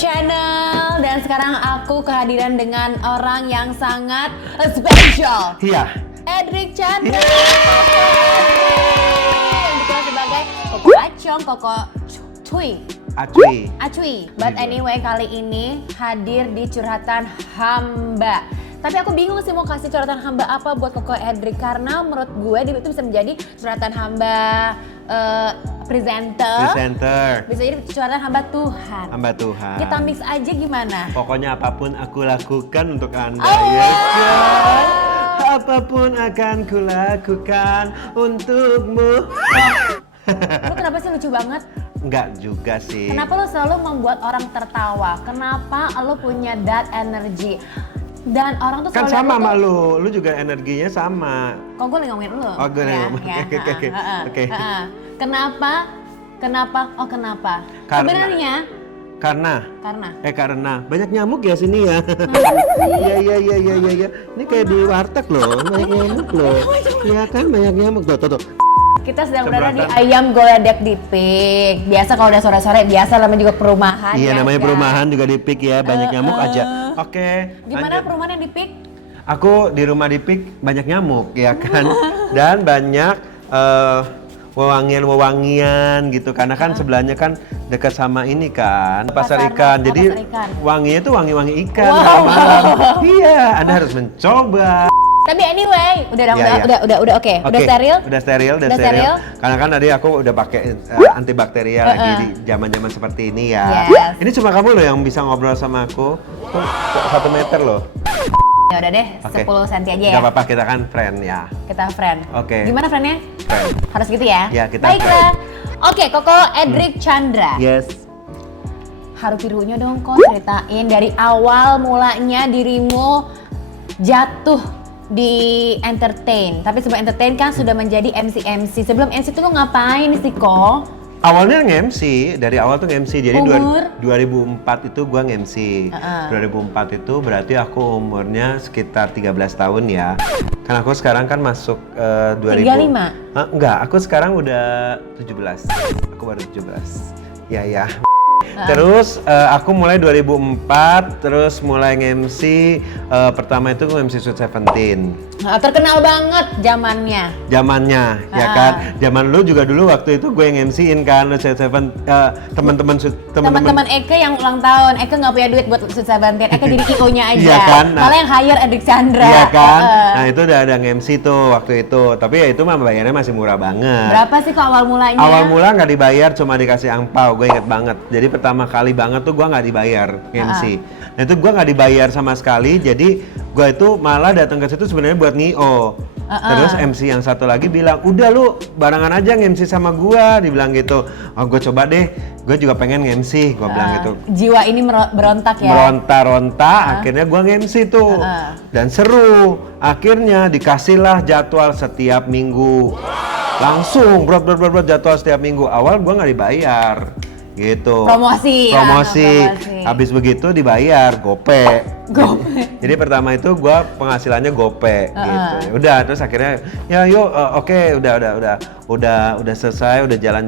Channel. Dan sekarang aku kehadiran dengan orang yang sangat spesial. Iya. Edric Chandra. Yang dikenal sebagai Koko Acong, Koko Cuy. Acui. But anyway, kali ini hadir di curhatan hamba. Tapi aku bingung sih mau kasih curhatan hamba apa buat Koko Edric, karena menurut gue dia itu bisa menjadi curhatan hamba presenter. Bisa jadi curhatan hamba Tuhan. Hamba Tuhan. Kita mix aja gimana? Pokoknya apapun aku lakukan untuk Anda, Oh, ya wow. kan? Apapun akan kulakukan untukmu. Lu kenapa sih lucu banget? Enggak juga sih. Kenapa lu selalu membuat orang tertawa? Kenapa lu punya that energy? Dan orang tuh Kan selalu sama lihat sama lu tuh- lu juga energinya sama. Kok gue lagi ngomongin lu? Oh, gue lagi ngomong. Oke. Kenapa? Oh, kenapa? Karena. Sebenarnya Karena banyak nyamuk ya sini ya. Iya. Ini kayak di warteg loh, banyak nyamuk loh. Iya kan banyak nyamuk tuh. kita sedang berada di Ayam Goledek di Pik. Biasa kalau udah sore-sore, biasa namanya juga perumahan. Iya, ya, namanya kan? perumahan juga di Pik ya, banyak nyamuk aja. Oke. Gimana lanjut. perumahan yang di Pik? Aku di rumah di Pik banyak nyamuk ya kan, dan banyak wewangian gitu, karena kan sebelahnya kan dekat sama ini kan pasar ikan, jadi pasar ikan. wanginya tuh wangi ikan Wow. malam-malam. Iya, Anda harus mencoba. Tapi anyway, udah oke. Oke, Udah steril? Udah steril. Karena kan tadi aku udah pakai antibakterial lagi di zaman-zaman seperti ini ya. Yes. Ini cuma kamu loh yang bisa ngobrol sama aku. Tuh, 1 meter loh. Ya udah deh, Oke. 10 cm aja ya. Gak apa-apa, kita kan friend ya. Kita friend. Oke. Gimana friendnya? Friend. Harus gitu ya? Ya, kita Baiklah. Oke, Koko Edric Chandra. Yes. Haru birunya dong kok, ceritain dari awal mulanya dirimu jatuh di entertain. Tapi sebelum entertain kan sudah menjadi MC. Sebelum MC tuh lo ngapain sih kok? Awalnya nge-MC, dari awal tuh nge-MC. Jadi Umur? 2004 itu gua nge-MC. 2004 itu berarti aku umurnya sekitar 13 tahun ya. Kan aku sekarang kan masuk 2000. 35? Enggak, aku sekarang udah 17. Aku baru 17. Ya. Terus aku mulai 2004, terus mulai nge-MC. Pertama itu nge-MC Sweet Seventeen. Terkenal banget zamannya. Zamannya, ya kan? Zaman lu juga dulu waktu itu gue yang MC-in kan, Sweet Seventeen, Teman-teman Eke yang ulang tahun, Eke nggak punya duit buat Sweet Seventeen, Eke jadi IO-nya aja. Iya kan? Nah, malah yang hire Edric Chandra. Iya kan? Nah itu udah ada nge-MC tuh waktu itu. Tapi ya itu mah bayarnya masih murah banget. Berapa sih kok awal mulanya? Awal mula nggak dibayar, cuma dikasih angpau. Gue inget banget. Jadi pertama kali banget tuh gue nggak dibayar nge-MC. Nah itu gue nggak dibayar sama sekali. Jadi gue itu malah datang ke situ sebenarnya buat ngio. Terus MC yang satu lagi bilang, udah lu barengan aja nge-MC sama gue. Dibilang gitu. Oh gue coba deh. Gue juga pengen nge-MC. Gue bilang gitu. Jiwa ini berontak ya? Meronta-ronta, akhirnya gue nge-MC tuh. Dan seru. Akhirnya dikasihlah jadwal setiap minggu. Langsung berat jadwal setiap minggu. Awal gue nggak dibayar. Gitu. Promosi. Habis begitu dibayar gope. Jadi pertama itu gua penghasilannya gope gitu. Udah, terus akhirnya ya yuk oke, udah selesai, udah jalan.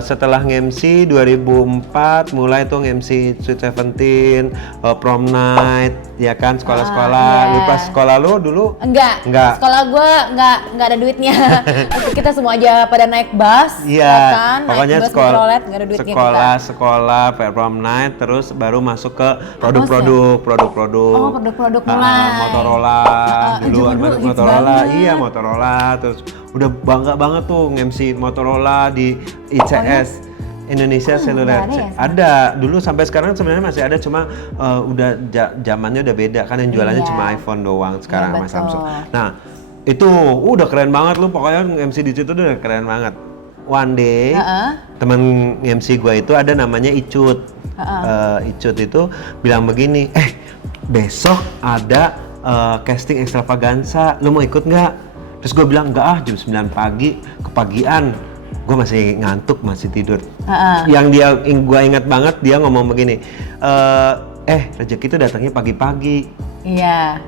Setelah nge-MC 2004 mulai tuh nge-MC Sweet Seventeen, prom night, ya kan, sekolah-sekolah. Lu pas sekolah lu dulu? Enggak. Sekolah gue enggak ada duitnya. Kita semua aja pada naik bus, Iya, ya kan? pokoknya naik bus Mikrolet, nggak ada duitnya sekolah, prom night, terus baru masuk ke produk-produk. Oh, produk-produk mulai. Motorola, dulu zaman dulu hits Motorola, banget. iya Motorola, terus udah bangga banget tuh nge-MC Motorola di ICS. Indonesia Cellular. Ada ya, ada dulu sampai sekarang sebenarnya masih ada, cuma udah zamannya udah beda kan, yang jualannya Iya. cuma iPhone doang sekarang sama Betul. Samsung. Nah itu udah keren banget lu, pokoknya MC di situ udah keren banget. One day temen MC gue itu ada namanya Icut. Icut itu bilang begini, besok ada casting extravaganza, lu mau ikut nggak? Terus gue bilang enggak jam 9 pagi, kepagian. Gue masih ngantuk, masih tidur. Yang gue ingat banget dia ngomong begini, rezeki itu datangnya pagi-pagi. Iya.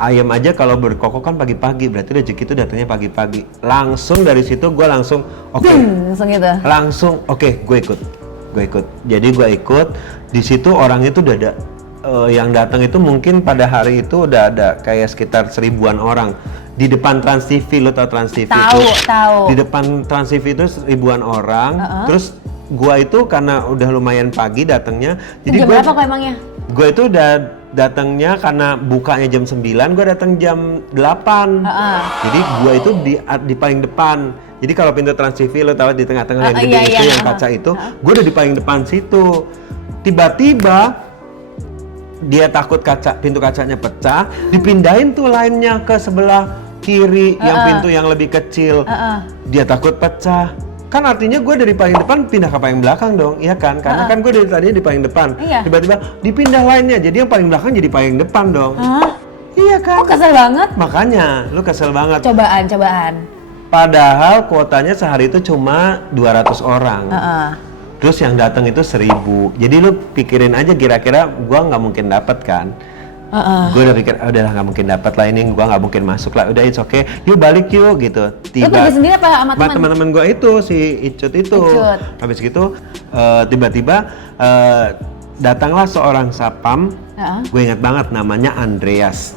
Ayam aja kalau berkokok kan pagi-pagi, berarti rezeki itu datangnya pagi-pagi. Langsung dari situ gue langsung oke. Langsung gitu. Langsung oke, gue ikut. gue ikut. Jadi gue ikut, di situ orangnya tuh udah ada, yang datang itu mungkin pada hari itu udah ada kayak sekitar 1000-an orang. Di depan Trans TV, lo tau Trans TV? Tahu. Di depan Trans TV itu 1000-an orang, terus gue itu karena udah lumayan pagi datangnya. Jadi jam berapa kok emangnya? Gue itu udah datangnya karena bukanya jam 9, gue datang jam 8. Jadi gue itu di paling depan. Jadi kalau pintu Trans TV lo tahu di tengah-tengah yang gede itu yang kaca itu, gue udah di paling depan situ. Tiba-tiba dia takut pintu kacanya pecah, dipindahin tuh lainnya ke sebelah kiri yang pintu yang lebih kecil. Dia takut pecah. Kan artinya gue dari paling depan pindah ke paling belakang dong, iya kan? Karena kan gue dari tadinya di paling depan. Tiba-tiba dipindah lainnya, jadi yang paling belakang jadi paling depan dong. Iya kan? Oh, kesel banget. Makanya, lu kesel banget. Cobaan. Padahal kuotanya sehari itu cuma 200 orang. Terus yang datang itu 1000. Jadi lu pikirin aja kira-kira gua nggak mungkin dapat kan? Gue udah pikir, udahlah nggak mungkin dapat lah ini, gua nggak mungkin masuk lah. Udah it's okay, yuk balik yuk gitu. Lu pergi sendiri apa sama teman-teman gua itu si Icut itu. Habis gitu tiba-tiba datanglah seorang sapam. Gue ingat banget namanya Andreas.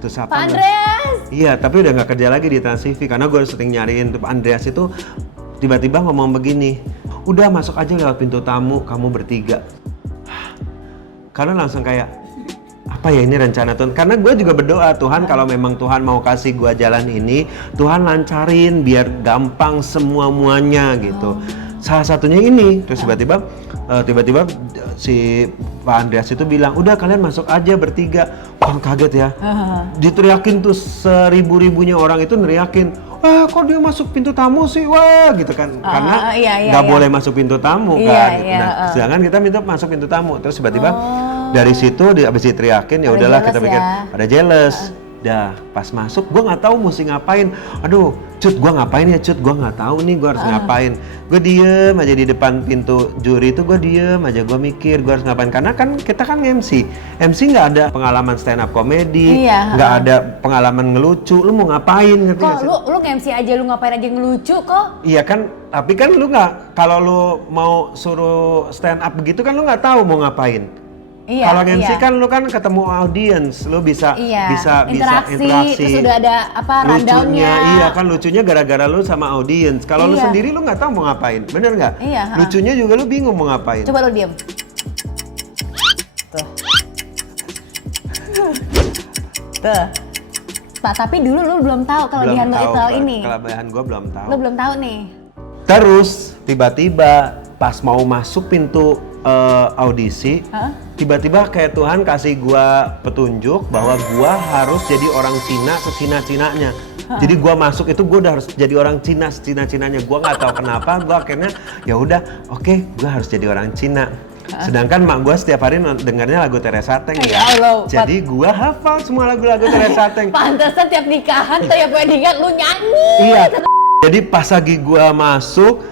Itu sapam. Pak Andreas. Iya, tapi udah nggak kerja lagi di Trans TV karena gue sering nyariin tuh. Pak Andreas itu tiba-tiba ngomong begini, udah masuk aja lewat pintu tamu, kamu bertiga. Karena langsung kayak, apa ya ini rencana Tuhan? Karena gue juga berdoa, Tuhan kalau memang Tuhan mau kasih gue jalan ini, Tuhan lancarin biar gampang semua-muanya gitu. Salah satunya ini, terus tiba-tiba si Pak Andreas itu bilang, udah kalian masuk aja bertiga. Wah kaget ya, diteriakin tuh 1000-1000-nya orang itu neriakin, wah kok dia masuk pintu tamu sih, wah gitu kan. Karena nggak boleh masuk pintu tamu kan. Nah, sedangkan kita minta masuk pintu tamu, terus tiba-tiba dari situ habis diteriakin ya udahlah kita pikir ada jealous. Dah pas masuk gue nggak tahu mesti ngapain. Aduh Cut, gue ngapain ya Cut, gue nggak tahu nih gue harus ngapain. Gue diem aja di depan pintu juri itu, gue diem aja, gue mikir gue harus ngapain. Karena kan kita kan MC nggak ada pengalaman stand up comedy, nggak ada pengalaman ngelucu. Lu mau ngapain ngerti kok lu MC aja, lu ngapain aja ngelucu kok. Iya kan, tapi kan lu nggak, kalau lu mau suruh stand up begitu kan lu nggak tahu mau ngapain. Kalau MC kan lu kan ketemu audience, lu bisa interaksi. Terus udah ada apa rundown-nya. Iya kan, lucunya gara-gara lu sama audience. Kalau lu sendiri lu nggak tahu mau ngapain, bener nggak? Lucunya juga lu bingung mau ngapain. Coba lu diem. Tuh. Pak, tapi dulu lu belum tahu kelebihan lo itu ini. Kelebihan gua belum tahu. Lu belum tahu nih. Terus tiba-tiba pas mau masuk pintu audisi, tiba-tiba kayak Tuhan kasih gua petunjuk bahwa gua harus jadi orang Cina secina-cinanya. Jadi gua masuk itu gua udah harus jadi orang Cina secina-cinanya. Gua nggak tahu kenapa, gua akhirnya ya udah, oke, gua harus jadi orang Cina. Sedangkan mak gua setiap hari dengarnya lagu Teresa Teng ya. Jadi gua hafal semua lagu-lagu Teresa Teng. Pantesan tiap nikahan, tiap weddingan lu nyanyi. Iya. Jadi pas lagi gua masuk,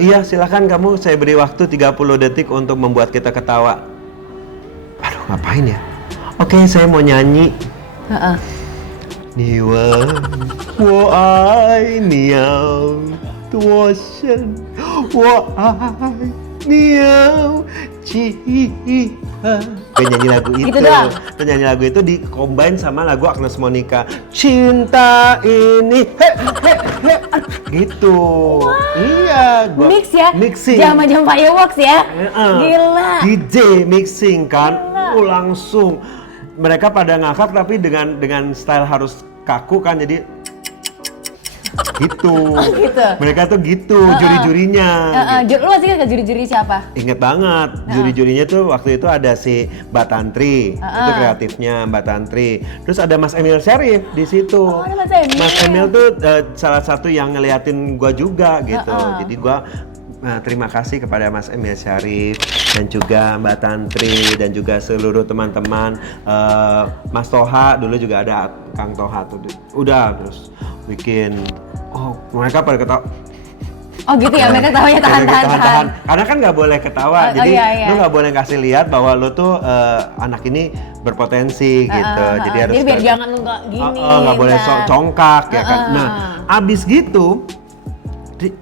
iya silakan kamu, saya beri waktu 30 detik untuk membuat kita ketawa. Aduh ngapain ya? Oke, saya mau nyanyi. Niwa wo ai niao tuo shen wo ai niao chi gue nyanyi lagu itu. Gue nyanyi lagu itu di combine sama lagu Agnes Monica, Cinta Ini gitu. Iya, gua mix ya, mixing. Jam-jam fireworks ya. Gila. DJ mixing kan, langsung mereka pada ngakak tapi dengan style harus kaku kan, jadi gitu. Gitu. Mereka tuh gitu, juri-jurinya. Lu masih ingat juri-juri siapa? Ingat banget. Juri-jurinya tuh waktu itu ada si Mbak Tantri, itu kreatifnya Mbak Tantri. Terus ada Mas Emil Syarif di situ. Oh, ada Mas Emil. Mas Emil tuh salah satu yang ngeliatin gua juga gitu. Jadi gua terima kasih kepada Mas Emil Syarif dan juga Mbak Tantri dan juga seluruh teman-teman. Mas Toha dulu juga ada, Kang Toha tuh. Udah terus bikin, mereka pada ketawa. Oh gitu ya, mereka tawanya tahan. Karena kan nggak boleh ketawa, jadi lu nggak boleh kasih lihat bahwa lu tuh anak ini berpotensi gitu. Jadi harus biar jangan lu nggak gini. Nggak boleh congkak ya kan. Nah, abis gitu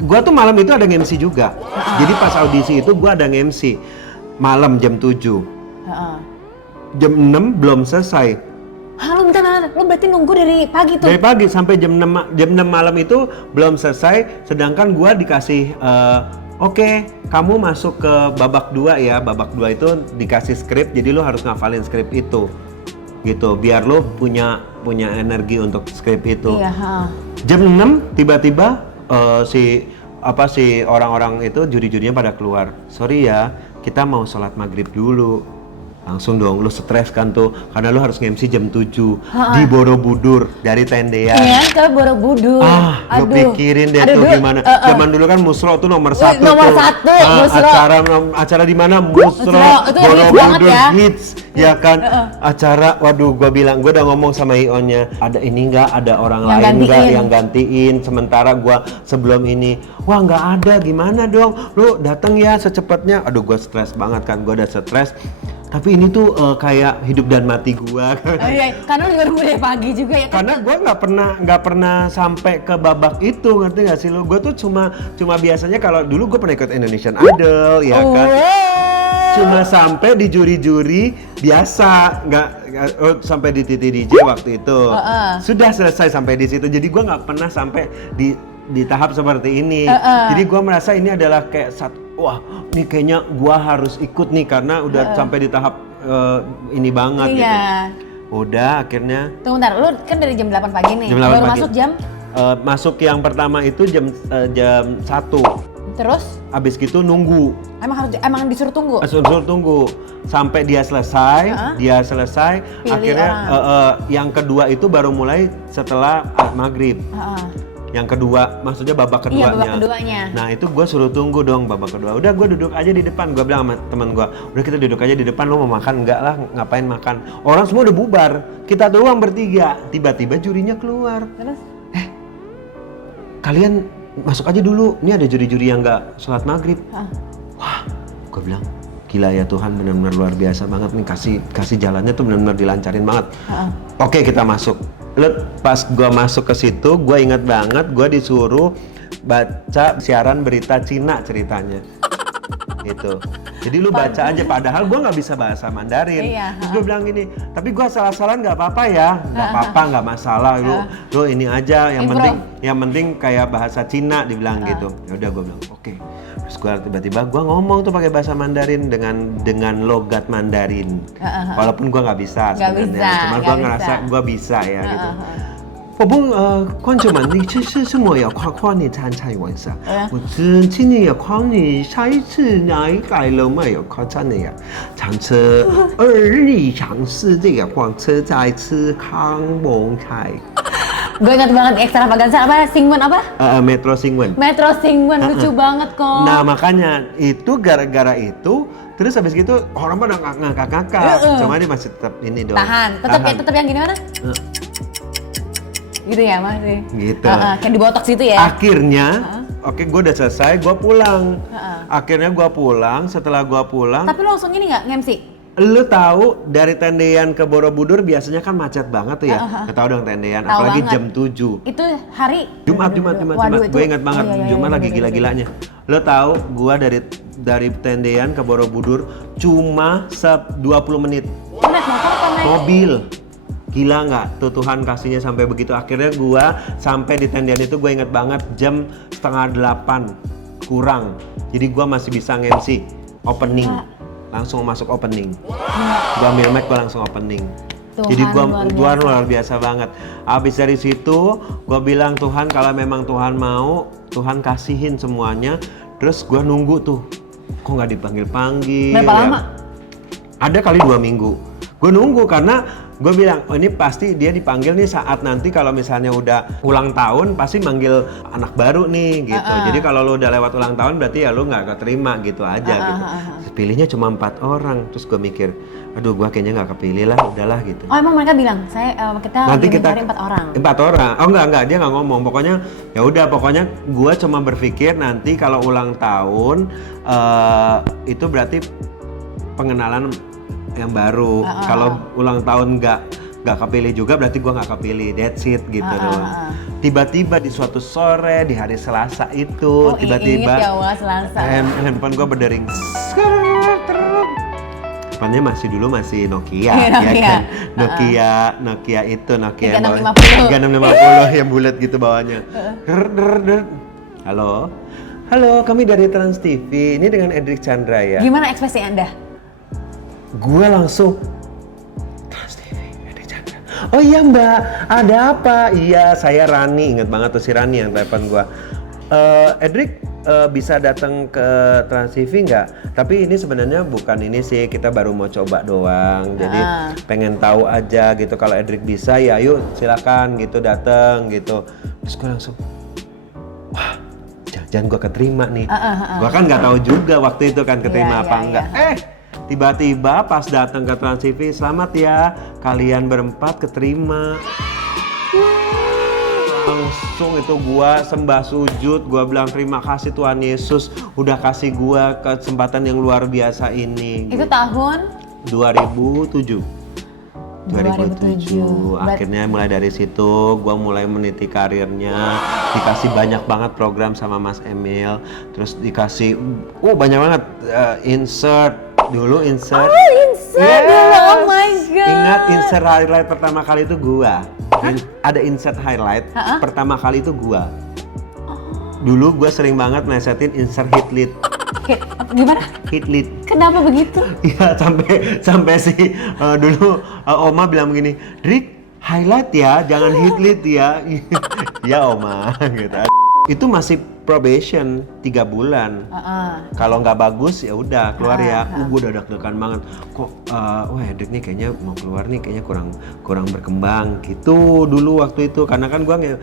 Gua tuh malam itu ada nge-MC juga. Jadi pas audisi itu gua ada nge-MC malam jam 7. Jam 6 belum selesai. Halo, bentar. Lo berarti nunggu dari pagi tuh? Dari pagi sampai jam 6 malam itu belum selesai. Sedangkan gua dikasih, oke, kamu masuk ke babak 2 ya. Babak 2 itu dikasih skrip, jadi lo harus ngafalin skrip itu. Gitu, biar lo punya energi untuk skrip itu. Iya, Jam 6 tiba-tiba si orang-orang itu juri-jurinya pada keluar. Sorry ya, kita mau sholat maghrib dulu. Langsung dong, lu stres kan tuh, karena lu harus nge-MC jam 7 di Borobudur dari tendean. Iya, ke Borobudur. Lu pikirin deh tuh gimana. Zaman dulu kan Musro tuh nomor 1 nomor tuh. 1, Musro. Acara di mana? Musro, itu Borobudur ya. Hits, ya kan. Acara, waduh, gua udah ngomong sama Ionnya, ada ini nggak, ada orang yang lain nggak gantiin. yang gantiin. Sementara gua sebelum ini, wah nggak ada, gimana dong? Lu datang ya secepatnya. Aduh, gua stres banget kan, gua udah stres. Tapi ini tuh kayak hidup dan mati gua. Iya, karena lu juga nunggu dari pagi juga ya. Karena gua nggak pernah sampai ke babak itu, ngerti gak sih lu? Gua tuh cuma biasanya kalau dulu gua pernah ikut Indonesian Idol, ya kan? Cuma sampai di juri-juri biasa, nggak sampai di Titi DJ waktu itu. Sudah selesai sampai di situ. Jadi gua nggak pernah sampai di tahap seperti ini. Jadi gua merasa ini adalah kayak wah, ini kayaknya gua harus ikut nih karena udah sampai di tahap ini banget gitu. Udah akhirnya. Tunggu bentar, lu kan dari jam 8 pagi nih. Jam 8 baru pagi. masuk jam? Masuk yang pertama itu jam 1. Terus? Abis gitu nunggu. Emang disuruh tunggu? Disuruh tunggu sampai dia selesai. Pilih Akhirnya yang kedua itu baru mulai setelah maghrib. Yang kedua, maksudnya babak keduanya. Iya, babak keduanya. Nah itu gue suruh tunggu dong babak kedua. Udah gue duduk aja di depan. Gue bilang sama teman gue, udah kita duduk aja di depan. Lo mau makan? Enggak lah, ngapain makan? Orang semua udah bubar. Kita doang bertiga. Tiba-tiba jurinya keluar. Terus? Kalian masuk aja dulu. Ini ada juri-juri yang nggak sholat maghrib. Wah, gue bilang, gila ya Tuhan, benar-benar luar biasa banget nih, kasih jalannya tuh benar-benar dilancarin banget. Oke, kita masuk. Pas gua masuk ke situ, gua ingat banget gua disuruh baca siaran berita Cina ceritanya. Gitu. Jadi lu baca aja, padahal gua nggak bisa bahasa Mandarin. Terus gua bilang gini, tapi gua salah-salah nggak apa-apa ya, nggak apa-apa, nggak masalah. Lu ini aja, yang penting kayak bahasa Cina, dibilang gitu. Ya udah, gua bilang oke. Terus tiba-tiba gue ngomong tuh pakai bahasa Mandarin dengan logat Mandarin, walaupun gue nggak bisa sebenarnya, cuma gue ngerasa gue bisa ya gitu. 我不观众们，你是我要夸你参加完赛，我今年要夸你下一次来改了没有夸赞你呀？长车日常是这个火车在吃康蒙菜。 Gue ingat banget ekstravaganza apa? Singwen apa? Metro Singwen. Metro Singwen, lucu banget kok. Nah makanya itu gara-gara itu, terus habis gitu orang pada ngakak-ngakak. Cuma dia masih tetap ini dong. Tahan. Tetap yang gini mana? Gitu ya masih. Gitu. Kayak di botox gitu ya. Akhirnya, oke, gue udah selesai, gue pulang. Akhirnya gue pulang. Setelah gue pulang. Tapi lo langsung ini nggak nge-MC? Lu tahu dari tendean ke Borobudur biasanya kan macet banget tuh ya. Tahu dong tendean, Tau apalagi banget. jam 7. Itu hari Jumat. Gue ingat banget Jumat lagi gila-gilanya. Lo tahu gua dari tendean ke Borobudur cuma 20 menit. Naik motor apa naik? Mobil. Gila nggak? Tuh Tuhan kasihnya sampai begitu. Akhirnya gua sampai di tendean itu gue inget banget jam 7:30 kurang. Jadi gua masih bisa nge-MC opening. Langsung masuk opening. Gua ambil mic, gua langsung opening. Tuhan, jadi gua luar biasa banget. Habis dari situ gua bilang, Tuhan kalau memang Tuhan mau, Tuhan kasihin semuanya. Terus gua nunggu tuh, kok nggak dipanggil-panggil. Berapa lama? Ada kali 2 minggu. Gue nunggu karena gue bilang, oh ini pasti dia dipanggil nih saat nanti kalau misalnya udah ulang tahun pasti manggil anak baru nih gitu. Jadi kalau lo udah lewat ulang tahun berarti ya lo nggak keterima gitu aja gitu. Pilihnya cuma 4 orang. Terus gue mikir, aduh gue kayaknya nggak kepilih lah, udahlah gitu. Oh emang mereka bilang, nanti kita cari 4 orang? 4 orang. Oh enggak, dia nggak ngomong. Pokoknya ya udah, pokoknya gue cuma berpikir nanti kalau ulang tahun itu berarti pengenalan yang baru. Kalau ulang tahun nggak kepilih juga berarti gue nggak kepilih, that's it gitu doang. Tiba-tiba di suatu sore di hari Selasa itu tiba-tiba handphone gue berdering. Handphonenya masih Nokia, ya kan? Nokia itu Nokia 3650 yang bulat gitu bawahnya. Halo, kami dari Trans TV. Ini dengan Edric Chandra ya. Gimana ekspresi Anda? Gue langsung Trans TV, Edric Chandra. Oh iya Mbak, ada apa? Iya, saya Rani, inget banget tuh si Rani yang telepon gue. Edric bisa datang ke Trans TV nggak? Tapi ini sebenarnya bukan ini sih, kita baru mau coba doang. Jadi pengen tahu aja gitu. Kalau Edric bisa ya yuk silakan gitu datang gitu. Terus gue langsung, wah jangan gue keterima nih. Gue kan nggak tahu juga waktu itu kan keterima apa enggak. Tiba-tiba pas datang ke Trans TV, selamat ya kalian berempat keterima. Langsung itu gua sembah sujud, gua bilang terima kasih Tuhan Yesus udah kasih gua kesempatan yang luar biasa ini. Itu tahun 2007. Akhirnya mulai dari situ gua mulai meniti karirnya, dikasih banyak banget program sama Mas Emil, terus dikasih banyak banget insert dulu. Yes. Dulu, oh my god. Ingat insert highlight pertama kali itu gua. Ada insert highlight pertama kali itu gua. Dulu gua sering banget melesetin insert hit lead. Gimana? Hit lead. Kenapa begitu? Iya sampai si dulu Oma bilang begini, Drik highlight ya, jangan hit lead ya. Ya Oma gitu. Itu masih probation 3 bulan. Kalau nggak bagus ya udah keluar ya. Gue udah deg-degan banget. Kok Edric nih kayaknya mau keluar nih, kayaknya kurang berkembang gitu dulu waktu itu. Karena kan gue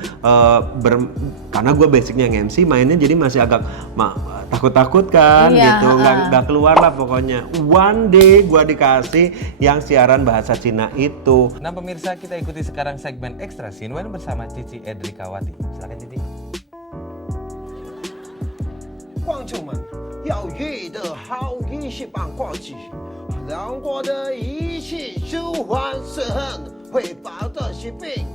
karena gue basicnya nge-MC, mainnya jadi masih agak takut-takut kan gitu. Nggak keluar lah pokoknya. One day gue dikasih yang siaran bahasa Cina itu. Nah pemirsa, kita ikuti sekarang segmen Extra Sinwen bersama Cici Edrikawati. Silakan Cici. 观众们要遇的好运气棒挂起，让我的一切就换成会爆的疾病。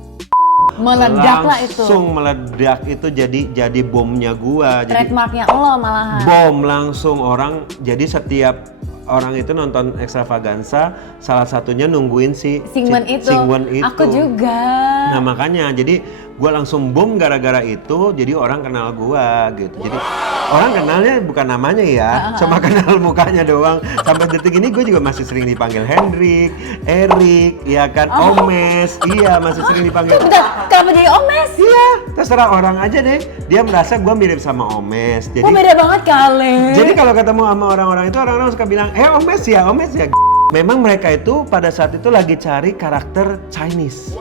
Meledak lah itu. Langsung meledak itu jadi bomnya gua. Trademarknya lo malahan. Bom langsung orang. Jadi setiap orang itu nonton Extravaganza, salah satunya nungguin si Singwen itu. Aku juga. Nah makanya jadi gua langsung boom gara-gara itu. Jadi orang kenal gua gitu. Jadi orang kenalnya bukan namanya ya, cuma kenal mukanya doang. Sampai detik ini gue juga masih sering dipanggil Hendrik, Erik, ya kan, Omes. Iya, masih sering dipanggil. Bentar, kenapa jadi Omes? Iya, terserah orang aja deh. Dia merasa gue mirip sama Omes. Jadi beda banget kali. Jadi kalau ketemu sama orang-orang itu, orang-orang suka bilang, Omes ya, Omes ya. Memang mereka itu pada saat itu lagi cari karakter Chinese.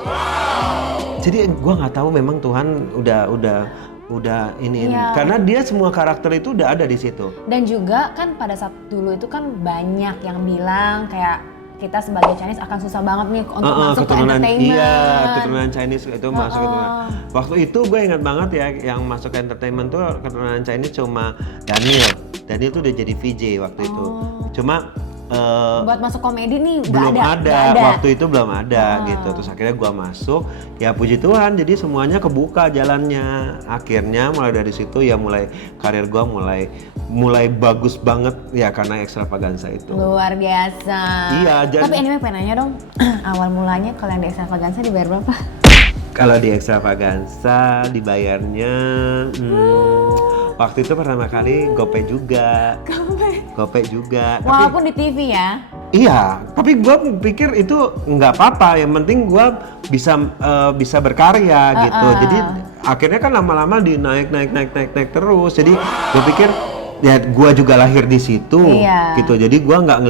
Jadi gue nggak tahu memang Tuhan udah ini karena dia semua karakter itu udah ada di situ. Dan juga kan pada saat dulu itu kan banyak yang bilang kayak kita sebagai Chinese akan susah banget nih untuk masuk ke entertainment. Iya, keturunan Chinese itu masuk keturunan. Waktu itu gue ingat banget ya, yang masuk ke entertainment tuh keturunan Chinese cuma Daniel. Daniel tuh udah jadi VJ waktu itu. Cuma buat masuk komedi nih belum ada. Waktu itu belum ada gitu. Terus akhirnya gua masuk, ya puji Tuhan jadi semuanya kebuka jalannya. Akhirnya mulai dari situ ya karir gua mulai bagus banget ya karena Extravaganza itu. Luar biasa. Iya, tapi anyway pengen nanya dong, awal mulanya kalau yang di Extravaganza dibayar berapa? Kalau di Extravaganza dibayarnya waktu itu pertama kali GoPay juga. GoPay juga. Walaupun di TV ya? Iya, tapi gue pikir itu nggak apa-apa. Yang penting gue bisa berkarya gitu. Jadi akhirnya kan lama-lama naik terus. Jadi gue pikir ya gue juga lahir di situ gitu. Jadi gue nggak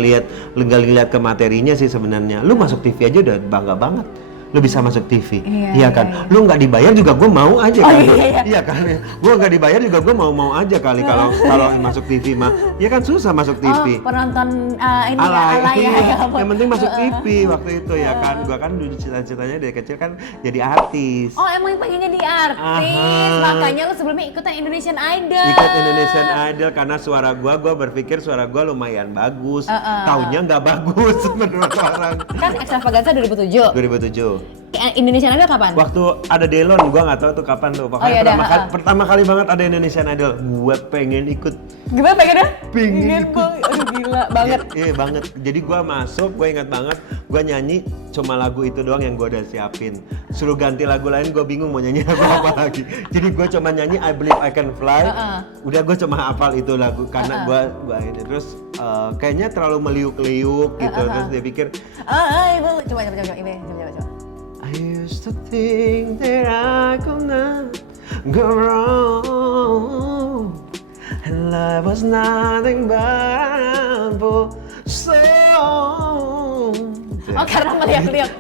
ngelihat ke materinya sih sebenarnya. Lu masuk TV aja udah bangga banget. lu bisa masuk TV. Iya, Iya kan? iya. Lu nggak dibayar juga gue mau aja Oh, kan. iya. Iya kan? Gue nggak dibayar juga gue mau aja kali kalau masuk TV mah. Ya kan susah masuk TV. Oh, penonton ini Alay, ya, iya. ya. Yang penting masuk TV waktu itu ya kan. Gua kan dulu cita-citanya dari kecil kan jadi artis. Oh, emang pengen jadi artis. Aha. Makanya lu sebelumnya ikutan Indonesian Idol. Ikut Indonesian Idol karena suara gua berpikir suara gua lumayan bagus. Taunya nggak bagus menurut orang. Kan Extravaganza 2007. 2007. Indonesian Idol kapan? Waktu ada Delon, gua nggak tahu tuh kapan tuh. Pokoknya iya, pertama kali banget ada Indonesian Idol. Gua pengen ikut. Gimana pengennya? Pengen bang. Aduh gila banget. Iya banget. Jadi gua masuk, gua ingat banget, gua nyanyi cuma lagu itu doang yang gua udah siapin. Suruh ganti lagu lain, gua bingung mau nyanyi lagu apa lagi. Jadi gua cuma nyanyi I Believe I Can Fly. Udah gua cuma hafal itu lagu karena gua ini terus kayaknya terlalu meliuk-liuk gitu. Terus dia pikir, Ibu, coba. I used to think that I could not go wrong, and life was nothing but a simple song. Oh, karena melihat-lihat.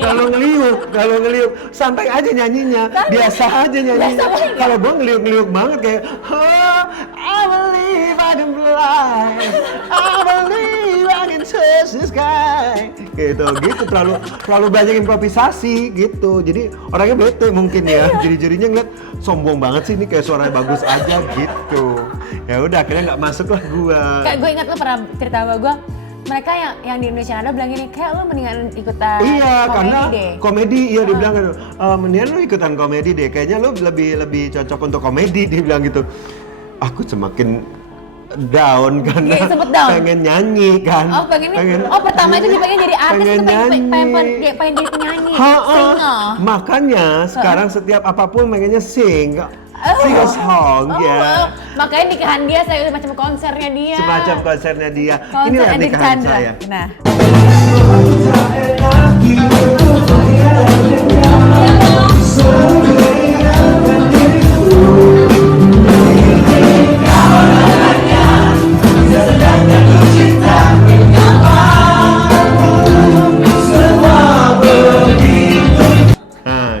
Kalau ngeliuk, santai aja nyanyinya, biasa aja nyanyinya. Kalau gua ngeliuk banget kayak, oh, I believe I can fly, I believe I can touch the sky. Gitu terlalu banyak improvisasi gitu. Jadi orangnya bete mungkin ya. Juri-jurinya ngeliat sombong banget sih ini kayak suaranya bagus aja gitu. Ya udah akhirnya nggak masuk lah gua. Kayak gue ingat lu pernah cerita sama gue, mereka yang di Indonesia ada bilang gini, kayak lu mendingan ikutan Iya, komedi karena deh. komedi, iya dia bilang kan, mendingan lu ikutan komedi deh, kayaknya lu lebih cocok untuk komedi, dia bilang gitu. Aku semakin down karena Sempet down? pengen nyanyi kan. Oh, pertama itu dia pengen jadi artis, pengen itu pengen nyanyi. jadi penyanyi, Ha-ha. singer. Makanya sekarang setiap apapun pengennya sing a song ya. Wow. Makanya nikahan dia saya macam konsernya dia. Semacam konsernya dia. Konser Inilah Edik nikahan Chandra. saya. Nah.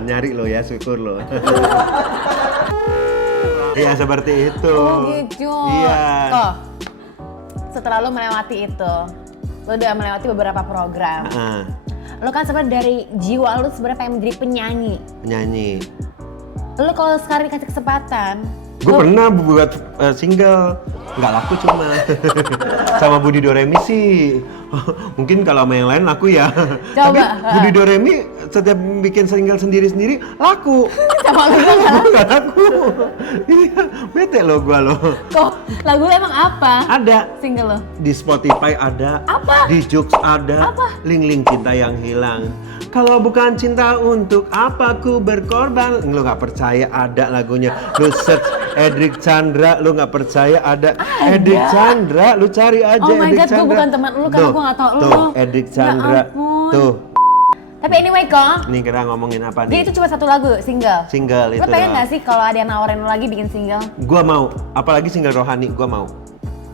Nyari lo ya, syukur lo. Iya seperti itu. Oh gitu. Iya. Kok setelah lo melewati itu, lo udah melewati beberapa program. Lo kan sebenarnya dari jiwa lo sebenarnya pengen menjadi penyanyi. Penyanyi. Lo kalau sekarang dikasih kesempatan, Gue pernah buat single, nggak laku cuma. Sama Budi Doremi sih. Mungkin kalau sama yang lain laku ya. Coba, Tapi Budi Doremi setiap bikin single sendiri-sendiri laku. sama lo juga Nggak laku. Iya, bete lo gua lo. Kok lagu lo emang apa? Ada. Single lo? Di Spotify ada. Apa? Di Joox ada. Apa? Ling-ling cinta yang hilang. Kalau bukan cinta untuk apa ku berkorban. Lu nggak percaya ada lagunya. Lu search Edric Chandra, lu nggak percaya ada. Edric Chandra, lu cari aja Oh my Edric God, gue Chandra. bukan teman lu karena gue nggak tahu lu. Tuh, Edric Ya Chandra. ampun. Tuh. Tapi anyway kok, Ini kita ngomongin apa dia nih? itu cuma satu lagu, single. Single Lo itu pengen doang. nggak sih kalau ada yang nawarin lo lagi bikin single? Gua mau, apalagi single rohani, gua mau.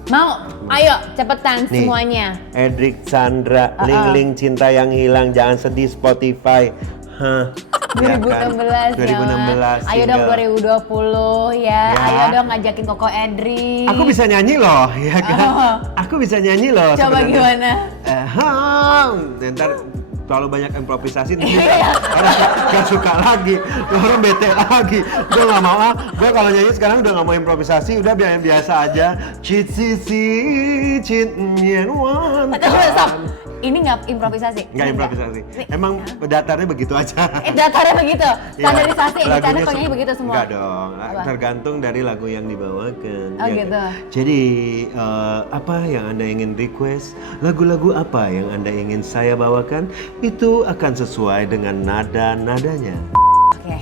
Mau? Ayo, cepetan Nih. semuanya. Edric Chandra, Ling-ling cinta yang hilang, jangan sedih Spotify. Hah. 2016 ya. 2016 Ayo dong single. 2020 ya. Ya. Ayo dong ngajakin Koko Edri. Aku bisa nyanyi loh, ya kan? Oh. Aku bisa nyanyi loh. Coba sebenarnya. gimana? Ntar terlalu banyak improvisasi nanti orang gak suka lagi, orang bete lagi. Gue gak mau gue kalau nyanyi sekarang udah gak mau improvisasi, udah biasa aja. Cheat cheat nyen wan. Stop. Ini nggak improvisasi? Nggak improvisasi. Emang datarnya begitu aja. Datarnya begitu? Standarisasi, Ya, editannya lagunya penyanyi begitu semua? Enggak dong, Apa? tergantung dari lagu yang dibawakan. Oh, ya gitu. kan? Jadi apa yang Anda ingin request, lagu-lagu apa yang Anda ingin saya bawakan, itu akan sesuai dengan nada-nadanya. Oke.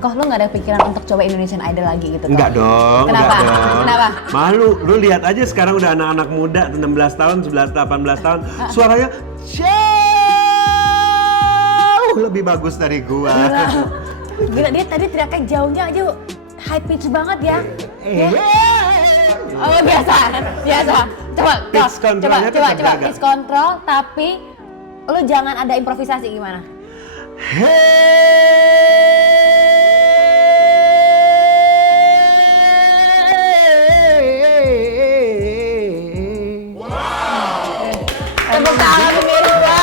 Kok lu nggak ada pikiran untuk coba Indonesian Idol lagi gitu? Kok? Enggak dong, Kenapa? enggak dong. Kenapa? Malu, lu lihat aja sekarang udah anak-anak muda, 16 tahun, 11, 18 tahun, suaranya jauh lebih bagus dari gua. Gila, dia tadi teriaknya jauhnya aja high pitch banget ya. Ya. Oh biasa. Coba, Pitch controlnya tuh coba, terjaga. pitch control, tapi lu jangan ada improvisasi gimana? Tepuk tangan pemirsa.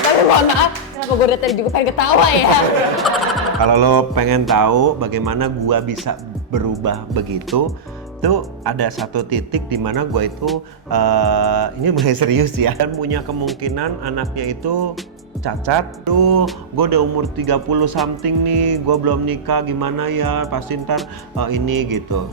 Tapi mohon maaf, kenapa gue dari tadi juga pengen ketawa ya? Kalau lo pengen tahu bagaimana gua bisa berubah begitu, tuh ada satu titik di mana gua itu ini mulai serius ya, kan punya kemungkinan anaknya itu cacat. Tuh, gue udah umur 30 something nih, gue belum nikah, gimana ya, pasti ntar ini gitu.